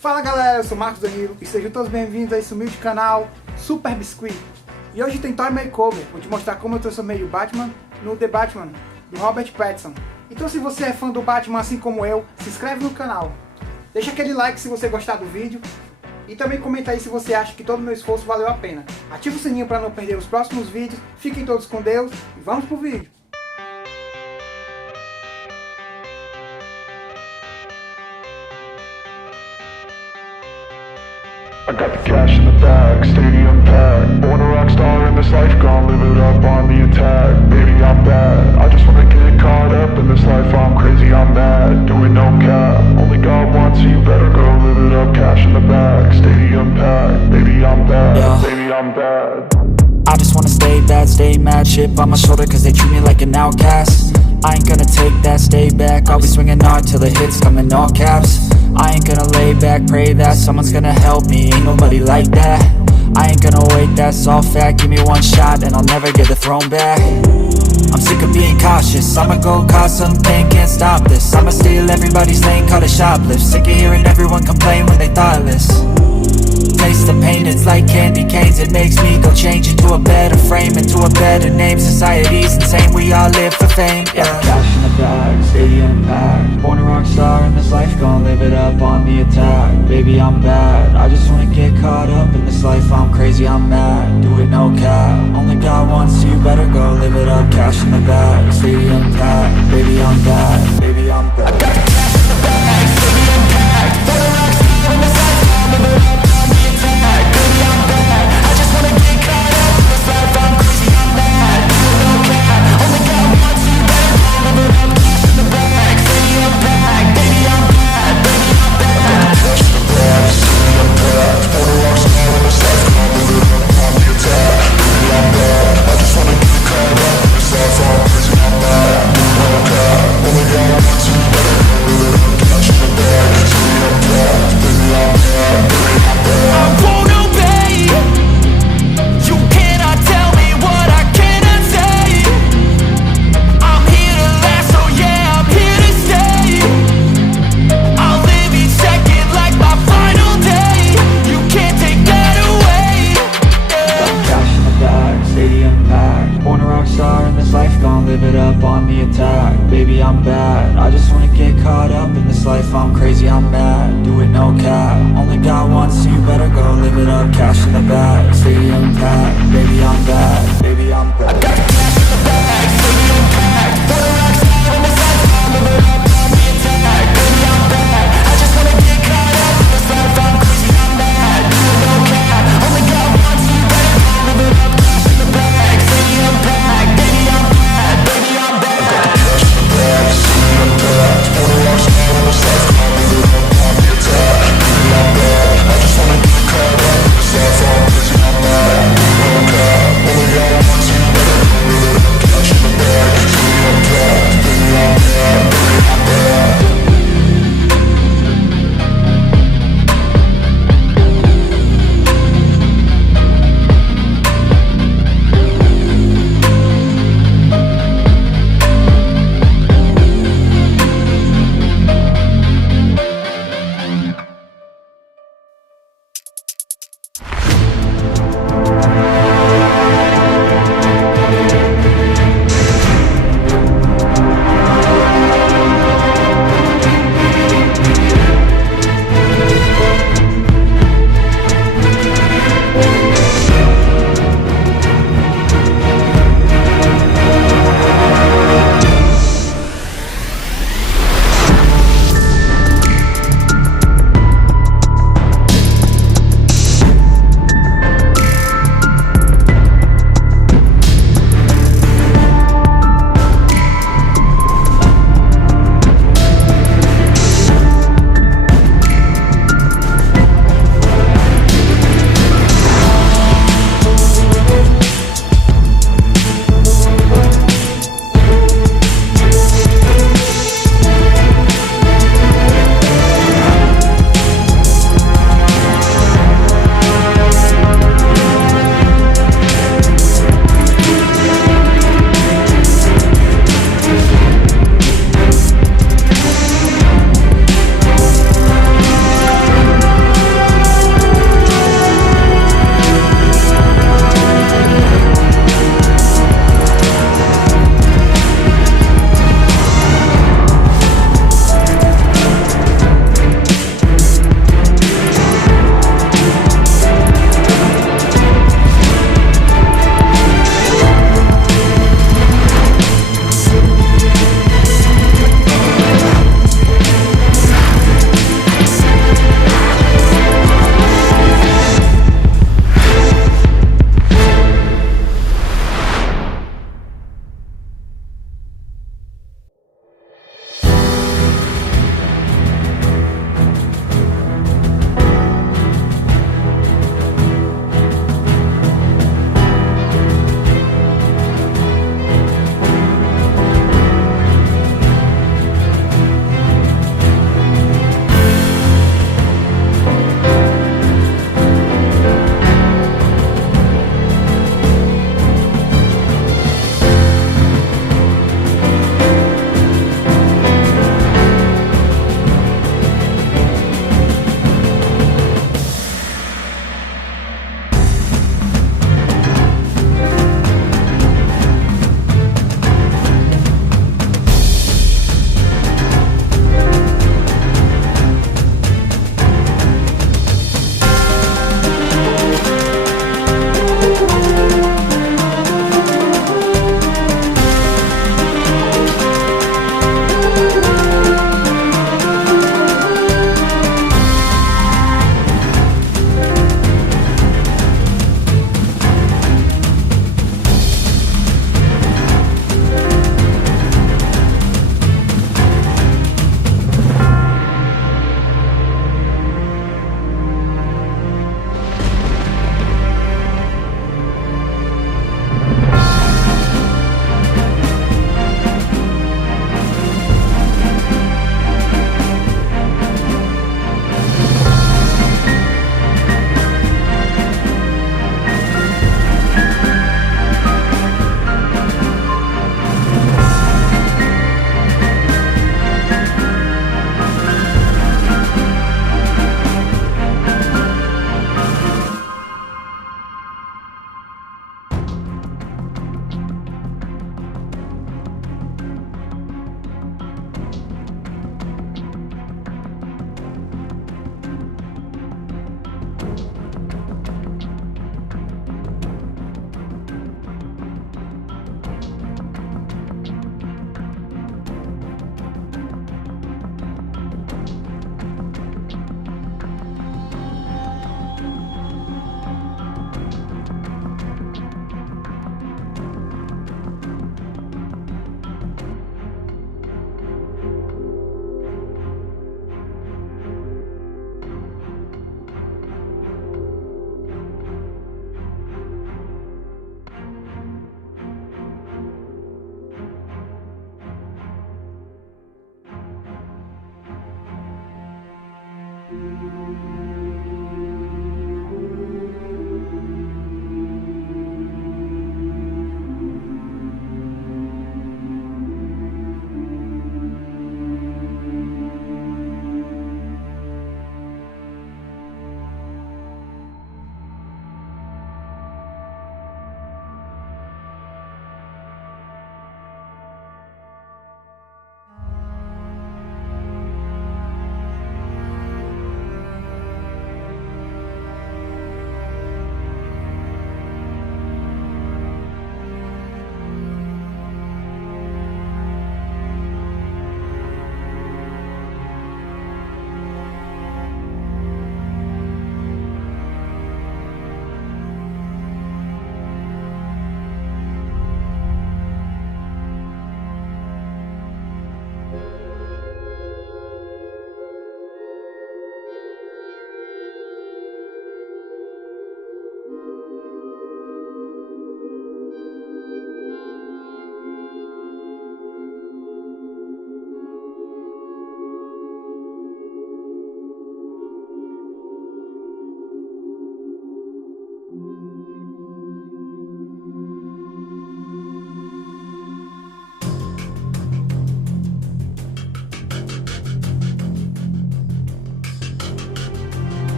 Fala galera, eu sou Marcos Danilo e sejam todos bem-vindos a esse humilde canal Super Biscuit. E hoje tem Toy Makeover, vou te mostrar como eu transformei o Batman no The Batman, do Robert Pattinson. Então se você é fã do Batman assim como eu, se inscreve no canal. Deixa aquele like se você gostar do vídeo. E também comenta aí se você acha que todo o meu esforço valeu a pena. Ativa o sininho para não perder os próximos vídeos. Fiquem todos com Deus e vamos pro vídeo. I got the cash in the bag, stadium packed. Born a rock star in this life, gonna live it up on the attack. Baby, I'm bad, I just wanna get caught up in this life. I'm crazy, I'm mad, doing no cap. Only got one, so you better go live it up. Cash in the bag, stadium packed. Baby, I'm bad, baby, I'm bad. I just wanna stay bad, stay mad. Chip on my shoulder cause they treat me like an outcast. I ain't gonna take that, stay back. I'll be swinging hard till the hits come in all caps. I ain't gonna lay back, pray that someone's gonna help me. Ain't nobody like that. I ain't gonna wait, that's all fact. Give me one shot and I'll never get the throne back. I'm sick of being cautious. I'ma go cause something, can't stop this. I'ma steal everybody's lane, call it shoplift. Sick of hearing everyone complain when they thoughtless. Taste the pain, it's like candy canes. It makes me go change into a better frame, into a better name. Society's insane, we all live for fame, yeah. Cash in the bag, stadium packed. Born a rock star in this life, gonna live it up on the attack. Baby, I'm bad, I just wanna get caught up in this life. I'm crazy, I'm mad, do it no cap. Only got one, so you better go live it up. Cash in the bag, stadium packed. Baby, I'm bad, baby, I'm bad. I got the cash in the bag, stadium packed. Born a rock star in this life, gonna live it up.